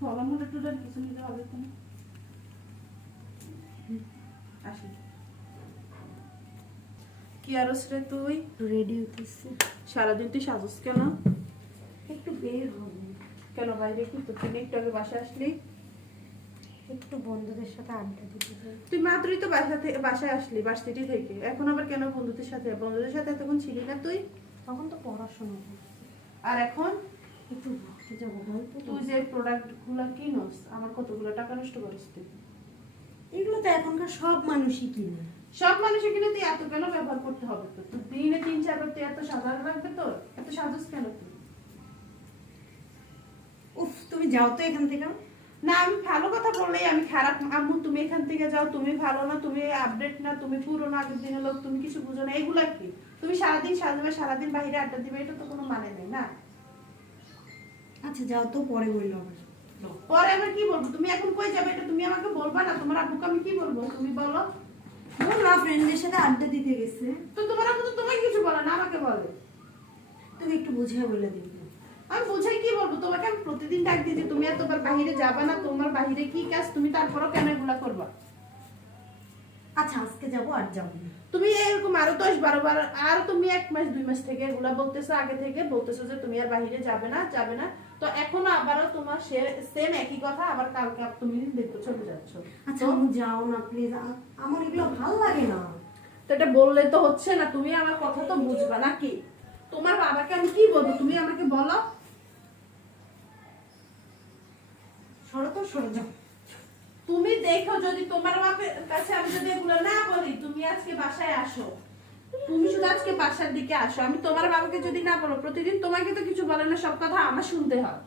ফলমূল একটু কিছু নিতে হবে তুমি আসি কি আরস রে তুই রেডি হতেছি। সারাদিন তুই সাজস কেন? একটু বের হবো। কেন বাইরে কি তো তুই একটু আগে বাসায় আসলি? একটু বন্ধুদের সাথে আড্ডা দিতে যাই। তুই মাত্রই তো বাসায় আসলি ভার্সিটি থেকে, এখন আবার কেন বন্ধুদের সাথে এতক্ষণ ছিলি না তুই? তখন তো পড়াশোনা করছি। আর এখন একটু ঘুরতে যাবো, গল্প তুই যে প্রোডাক্ট গুলা কিনস আমার কতগুলো টাকা নষ্ট করিস তুই। এগুলো তো এখনকার সব মানুষই কিনে। সব মানুষের কিনে তুই এত কেন ব্যবহার করতে হবে? তো তুই দিনে 3-4 বার তুই এত সাধারণ লাগবে তোর? এত সাজস কেন তুই? উফ, তুমি যাও তো এখান থেকে। না আমি ভালো কথা বললেই আমি খারাপ আম্মু তুমি এখান থেকে যাও, তুমি ভালো না, তুমি আপডেট না, তুমি পুরনো আগের দিনের লোক, তুমি কিছু বুঝো না, এগুলা কি? তুমি সারাদিন সাজবে, সারাদিন বাইরে আড্ডা দিবে, এটা তো কোনো মানে নেই না। আচ্ছা যাও তো, পরে বললো আবার। পরে আবার কি বলবো? তুমি এখন কই যাবে এটা তুমি আমাকে বলবা না? তোমার আব্বুকে আমি কি বলবো তুমি বলো? না, ফ্রেন্ডদের সাথে আড্ডা দিতে গেছে। তো তোমার আব্বু তো তোমাকে কিছু বলে না, আমাকে বলে। তুমি একটু বুঝিয়ে বলে দিবে। আমি বুঝাই কি বলবো? তোমাকে আমি প্রতিদিন ডাক দিই যে তুমি এতবার বাইরে যাবা না, তোমার বাইরে কি কাজ, তুমি তারপরও কেন এগুলা করবা? আচ্ছা আজকে যাবো আর যাবো না। তুমি এরকম আরো 10-12 বার, আর তুমি 1 মাস 2 মাস থেকে এগুলা বলতেছো, আগে থেকে বলতেছো যে তুমি আর বাইরে যাবে না যাবে না, তো এখনো আবারও তোমার সেম একই কথা, আবার কালকে তুমি দেখো চলে যাচ্ছ। আচ্ছা আমি যাও না প্লিজ, আমার এগুলো ভালো লাগে না। তো এটা বললে তো হচ্ছে না, তুমি আমার কথা তো বুঝবা নাকি? তোমার বাবাকে আমি কি বলবো তুমি আমাকে বলো? সরো তো, সরে যাও। তুমি দেখো যদি তোমার বাপের কাছে আমি যদি এগুলো না বলি, তুমি আজকে বাসায় আসো, তুমি শুধু আজকে বাসার দিকে আসো, আমি তোমার বাবাকে যদি না বলো, প্রতিদিন তোমাকে তো কিছু বলে না, সব কথা আমার শুনতে হয়।